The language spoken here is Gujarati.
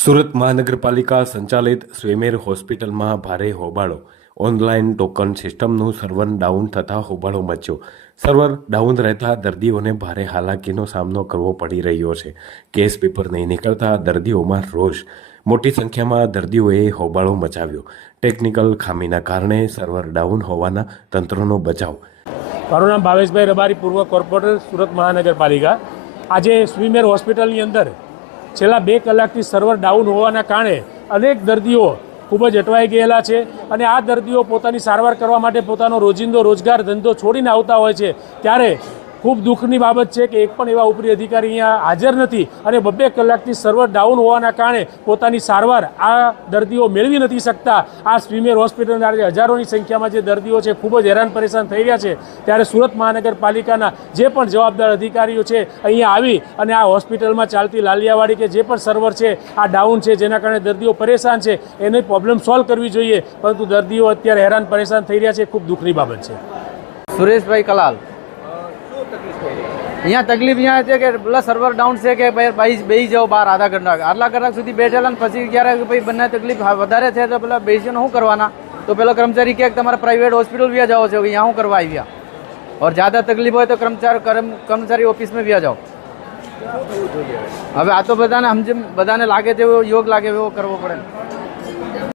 સુરત મહાનગરપાલિકા સંચાલિત સ્વીમેર હોસ્પિટલમાં ભારે હોબાળો. ઓનલાઈન ટોકન સિસ્ટમનું સર્વર ડાઉન થતાં હોબાળો મચ્યો. સર્વર ડાઉન રહેતા દર્દીઓને ભારે હાલાકીનો સામનો કરવો પડી રહ્યો છે. કેસ પેપર નહીં નીકળતા દર્દીઓમાં રોષ. મોટી સંખ્યામાં દર્દીઓએ હોબાળો મચાવ્યો. ટેકનિકલ ખામીના કારણે સર્વર ડાઉન હોવાના તંત્રનો બચાવ. મારું નામ ભાવેશભાઈ રબારી, પૂર્વ કોર્પોરેટર, સુરત મહાનગરપાલિકા. આજે સ્વીમેર હોસ્પિટલની અંદર છેલ્લા 2 કલાકથી સર્વર ડાઉન હોવાના કારણે અનેક દર્દીઓ ખૂબ જ અટવાઈ ગયેલા છે અને આ દર્દીઓ પોતાની સારવાર કરવા માટે પોતાનો રોજિંદો રોજગાર ધંધો છોડીને આવતા હોય છે. ત્યારે ખૂબ દુઃખની બાબત છે કે એક પણ એવા ઉપરી અધિકારી અહીંયા હાજર નથી અને 2 કલાકથી સર્વર ડાઉન હોવાના કારણે પોતાની સારવાર આ દર્દીઓ મેળવી નથી શકતા. આ સ્વીમેર હોસ્પિટલના આજે હજારોની સંખ્યામાં જે દર્દીઓ છે ખૂબ જ હેરાન પરેશાન થઈ રહ્યા છે. ત્યારે સુરત મહાનગરપાલિકાના જે પણ જવાબદાર અધિકારીઓ છે અહીંયા આવી અને આ હોસ્પિટલમાં ચાલતી લાલિયાવાડી કે જે પણ સર્વર છે આ ડાઉન છે, જેના કારણે દર્દીઓ પરેશાન છે, એની પ્રોબ્લેમ સોલ્વ કરવી જોઈએ. પરંતુ દર્દીઓ અત્યારે હેરાન પરેશાન થઈ રહ્યા છે. ખૂબ દુઃખની બાબત છે. સુરેશભાઈ કલાલ. અહીંયા તકલીફ અહીંયા છે કે પેલા સર્વર ડાઉન છે કે ભાઈ બેસી જાઓ બહાર આટલા કલાક સુધી બેઠેલા ને પછી ક્યારે ભાઈ બંને તકલીફ વધારે છે તો પેલા બેસીને શું કરવાના? તો પેલો કર્મચારી ક્યાંક તમારે પ્રાઇવેટ હોસ્પિટલ વ્યા જાઓ છો, અહીંયા શું કરવા આવ્યા? और ज़्यादा तकलीफ હોય તો કર્મચારી ઓફિસમાં વ્યા જાઓ. હવે આ તો બધાને લાગે તેવો યોગ લાગે એવો કરવો પડે.